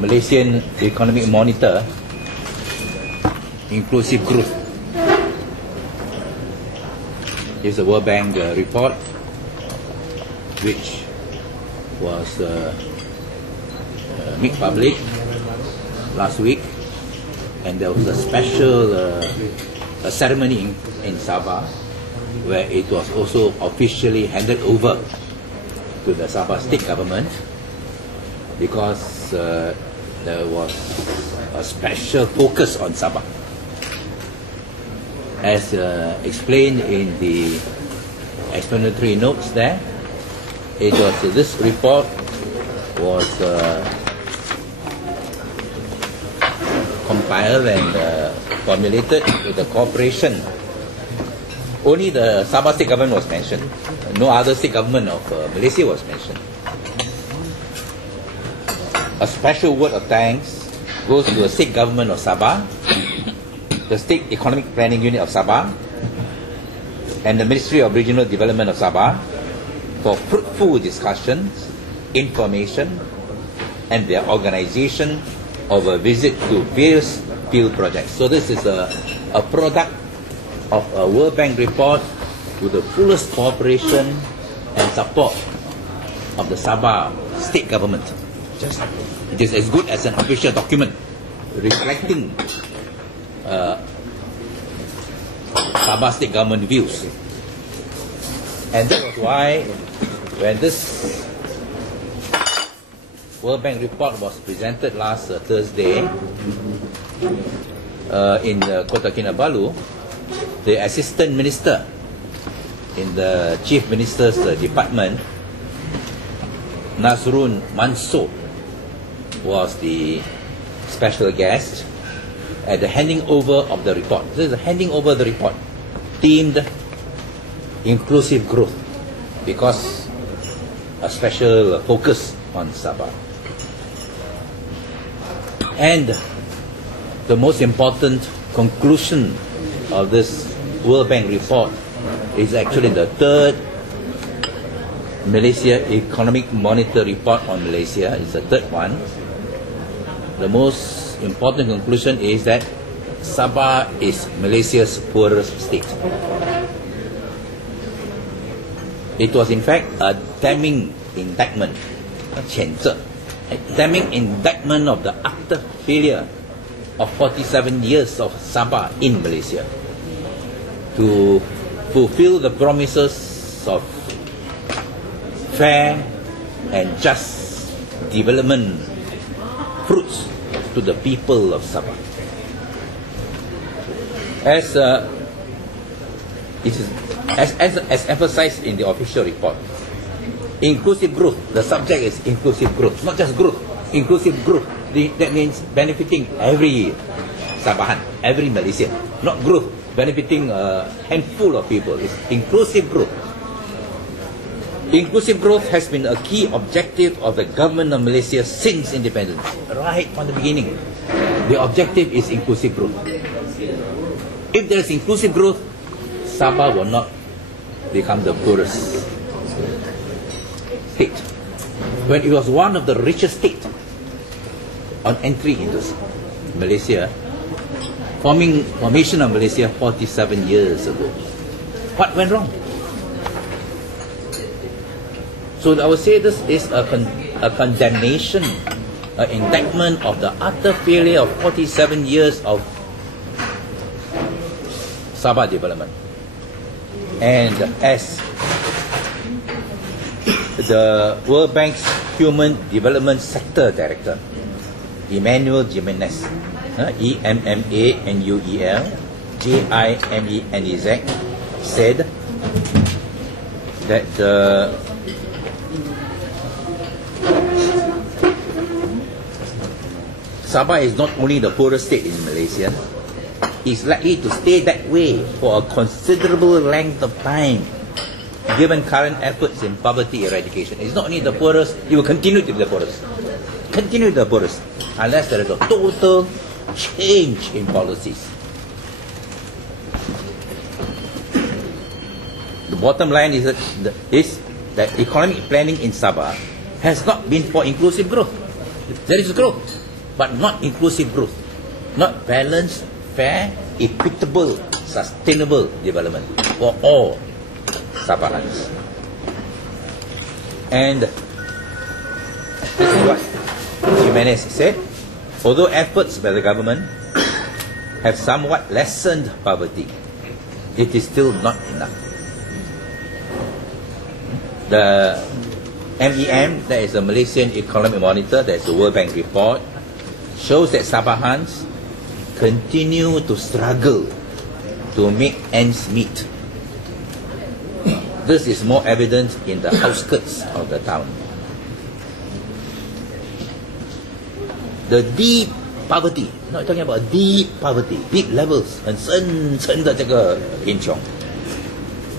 Malaysian Economic Monitor, Inclusive Growth. Here's the World Bank report, which was made public last week, and there was a special ceremony in Sabah, where it was also officially handed over to the Sabah state government, because there was a special focus on Sabah. As explained in the explanatory notes there, it was this report was compiled and formulated with the cooperation. Only the Sabah state government was mentioned. No other state government of Malaysia was mentioned. A special word of thanks goes to the state government of Sabah, the State Economic Planning Unit of Sabah, and the Ministry of Regional Development of Sabah for fruitful discussions, information, and their organization of a visit to various field projects. So this is a product of a World Bank report with the fullest cooperation and support of the Sabah state government. It is as good as an official document reflecting Sabah state government views. And that was why when this World Bank report was presented last Thursday in KOTA KINABALU, the Assistant Minister in the Chief Minister's Department, Nazrun Mansur, was the special guest at the handing over of the report. This is the handing over the report, themed Inclusive Growth, because a special focus on Sabah. And the most important conclusion of this World Bank report is actually the third Malaysia Economic Monitor report on Malaysia. It's the third one. The most important conclusion is that Sabah is Malaysia's poorest state. It was in fact a damning indictment, a damning indictment of the utter failure of 47 years of Sabah in Malaysia to fulfill the promises of fair and just development fruits to the people of Sabah. As emphasized in the official report, inclusive growth, the subject is inclusive growth, not just growth, inclusive growth. That means benefiting every Sabahan, every Malaysian, not growth benefiting a handful of people. It's inclusive growth. Inclusive growth has been a key objective of the government of Malaysia since independence. Right from the beginning, the objective is inclusive growth. If there is inclusive growth, Sabah will not become the poorest state. When it was one of the richest states on entry into Malaysia, formation of Malaysia 47 years ago, what went wrong? So I would say this is a condemnation, an indictment of the utter failure of 47 years of Sabah development. And as the World Bank's Human Development Sector Director, Emmanuel Jimenez, E-M-M-A-N-U-E-L J-I-M-E-N-E-Z, said that Sabah is not only the poorest state in Malaysia, it's likely to stay that way for a considerable length of time, given current efforts in poverty eradication. It's not only the poorest, it will continue to be the poorest. Continue the poorest, unless there is a total change in policies. The bottom line is that economic planning in Sabah has not been for inclusive growth. There is growth, but not inclusive growth, not balanced, fair, equitable, sustainable development for all Sabahans. And this is what Jimenez said. Although efforts by the government have somewhat lessened poverty, it is still not enough. The MEM, that is the Malaysian Economic Monitor, that is the World Bank report, shows that Sabahans continue to struggle to make ends meet. This is more evident in the outskirts of the town. The deep poverty, not talking about deep poverty, deep levels, 很深沉的这个贫穷.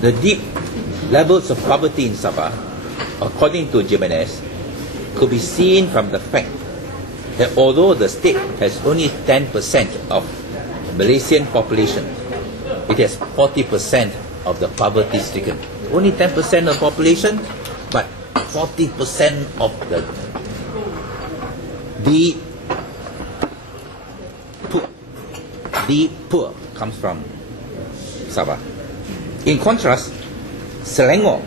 The deep levels of poverty in Sabah, according to Jimenez, could be seen from the fact that although the state has only 10% of Malaysian population, it has 40% of the poverty stricken. Only 10% of population, but 40% of the poor comes from Sabah. In contrast, Selangor,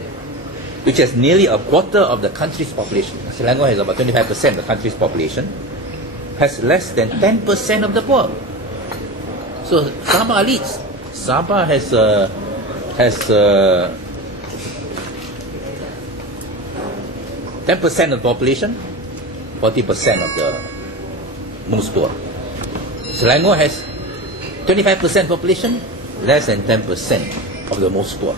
which has nearly a quarter of the country's population, Selangor has about 25% of the country's population, has less than 10% of the poor. So Sabah leads. Sabah has 10% of the population, 40% of the most poor. Selangor has 25% population, less than 10% of the most poor.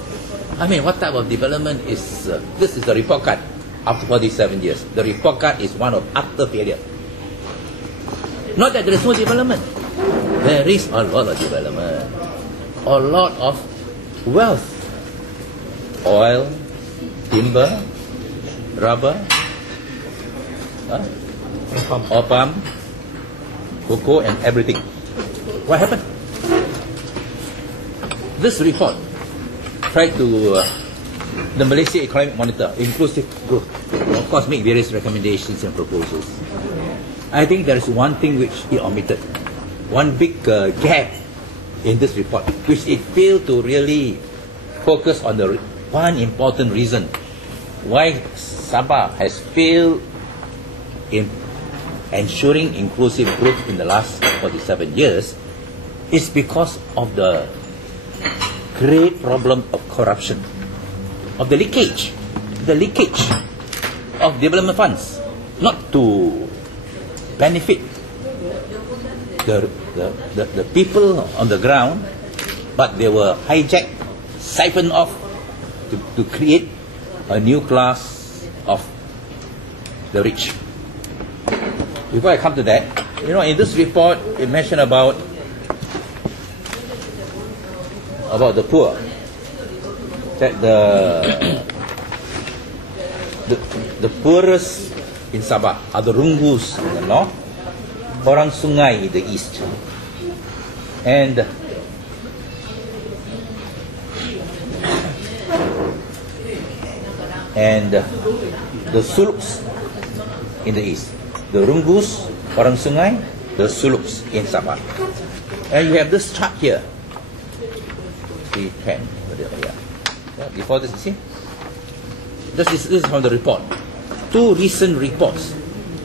I mean, what type of development is this? Is the report card after 47 years. The report card is one of utter failure. Not that there is no development. There is a lot of development. A lot of wealth. Oil, timber, rubber, palm, cocoa, and everything. What happened? This report tried to, the Malaysia Economic Monitor, inclusive growth, of course, make various recommendations and proposals. I think there is one thing which it omitted, one big gap in this report, which it failed to really focus on the one important reason why Sabah has failed in ensuring inclusive growth in the last 47 years is because of the great problem of corruption, of the leakage of development funds, not to benefit the people on the ground, but they were hijacked, siphoned off to create a new class of the rich. Before I come to that, in this report, it mentioned about the poor, that the poorest in Sabah are the Rungus in the north, Orang Sungai in the east, and the Suluks in the east. The Rungus, Orang Sungai, the Suluks in Sabah. And you have this chart here. Before this, you see? This is from the report. Two recent reports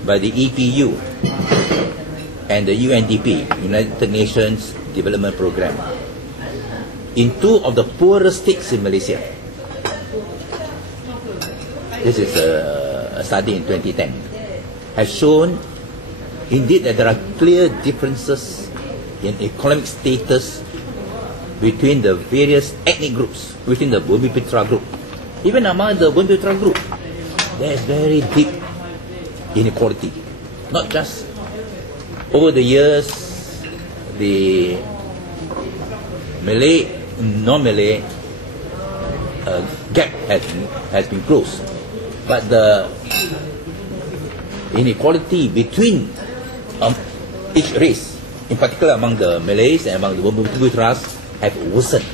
by the EPU and the UNDP, United Nations Development Programme, in two of the poorest states in Malaysia. This is a study in 2010. Has shown indeed that there are clear differences in economic status between the various ethnic groups within the Bumiputera group. Even among the Bumiputera group, there is very deep inequality. Not just over the years, the Malay, non-Malay gap has been closed, but the inequality between each race, in particular among the Malays and among the Bumiputras, have worsened.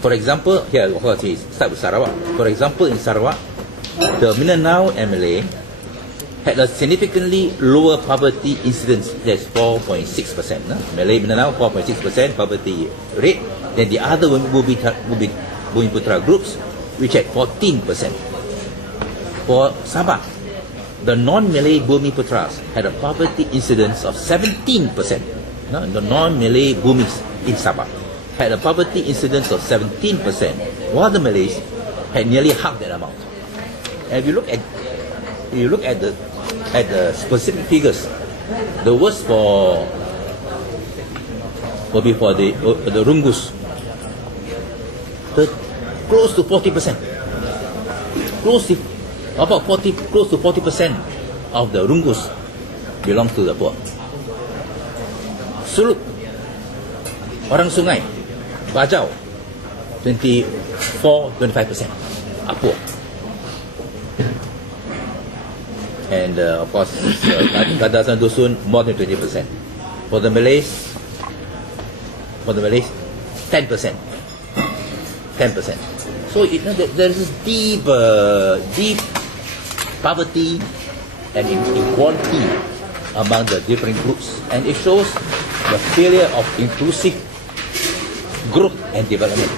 For example, here start with Sarawak. For example, in Sarawak, the Mindanao and Malay had a significantly lower poverty incidence, that's 4.6%. Malay Mindanao, 4.6% poverty rate. Then the other Bumi Putra groups, which had 14%. For Sabah, the non-Malay Bumi Putras had a poverty incidence of 17%. The non-Malay Bumis in Sabah had a poverty incidence of 17%, while the Malays had nearly half that amount. And if you look at the specific figures, the worst will be for the Rungus, close to 40%, close to 40% of the Rungus belongs to the poor. Sulut, orang Sungai, Bajau, 25% are poor. And of course, Kadasan Dusun, more than 20%. For the Malays, 10%. 10%. So there is deep poverty and inequality among the different groups, and it shows the failure of inclusive growth and development.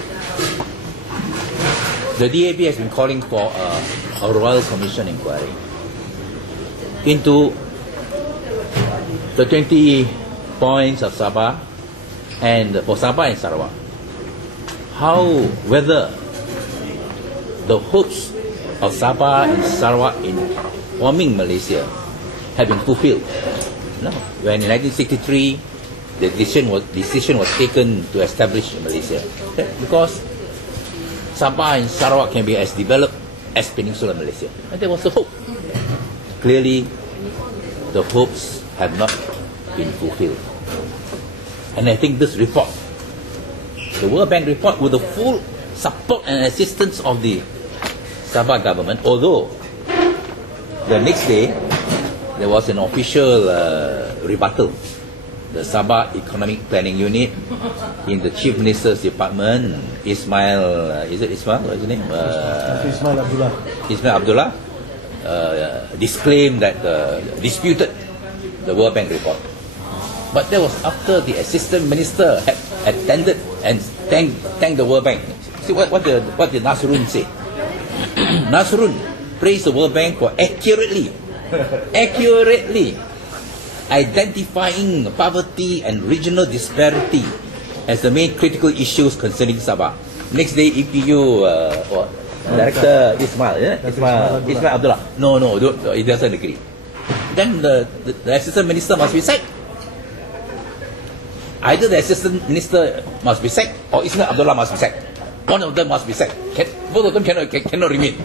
The DAB has been calling for a Royal Commission inquiry into the 20 points of Sabah, and for Sabah and Sarawak, whether the hopes of Sabah and Sarawak in forming Malaysia have been fulfilled. No. When in 1963 the decision was taken to establish Malaysia, because Sabah and Sarawak can be as developed as Peninsular Malaysia, and there was a hope. Clearly, the hopes have not been fulfilled. And I think this report, the World Bank report, with the full support and assistance of the Sabah government, although the next day there was an official rebuttal. The Sabah Economic Planning Unit in the Chief Minister's Department, Ismail, is it Ismail? What is his name? Ismail Abdullah. Disclaimed that disputed the World Bank report, but that was after the Assistant Minister had attended and thanked the World Bank. See what did Nasrun say? Nasrun praised the World Bank for accurately identifying poverty and regional disparity as the main critical issues concerning Sabah. Next day, EPU Director Ismail Abdullah. No, he doesn't agree. Then the Assistant Minister must be sacked. Either the Assistant Minister must be sacked or Ismail Abdullah must be sacked. One of them must be sacked. Both of them cannot remain.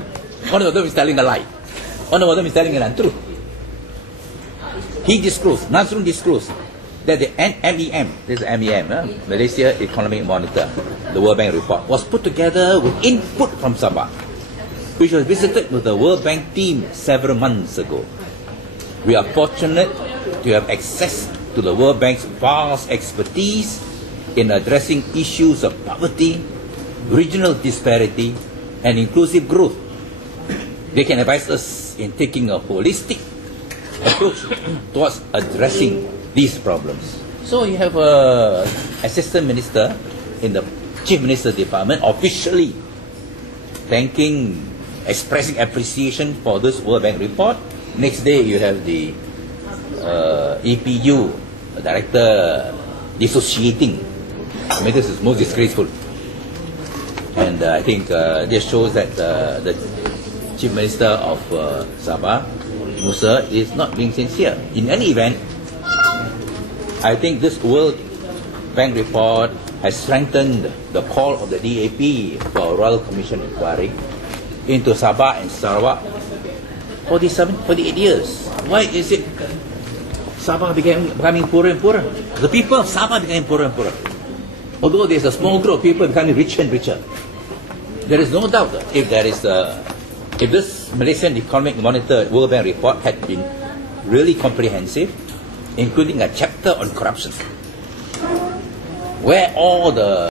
One of them is telling a lie. One of them is telling an untruth. Nasrun disclosed that the MEM, this is MEM, Malaysia Economic Monitor, the World Bank report, was put together with input from Sabah, which was visited with the World Bank team several months ago. We are fortunate to have access to the World Bank's vast expertise in addressing issues of poverty, regional disparity, and inclusive growth. They can advise us in taking a holistic approach towards addressing these problems. So you have a Assistant Minister in the Chief Minister's Department officially expressing appreciation for this World Bank report. Next day you have the EPU Director dissociating. I mean, this is most disgraceful. And I think this shows that the Chief Minister of Sabah, Musa, is not being sincere. In any event, I think this World Bank report has strengthened the call of the DAP for a Royal Commission inquiry into Sabah and Sarawak for the 8 years. Why is it Sabah becoming poorer and poorer? The people of Sabah becoming poorer and poorer. Although there's a small group of people becoming richer and richer. There is no doubt that if this Malaysian Economic Monitor World Bank report had been really comprehensive, including a chapter on corruption, where all the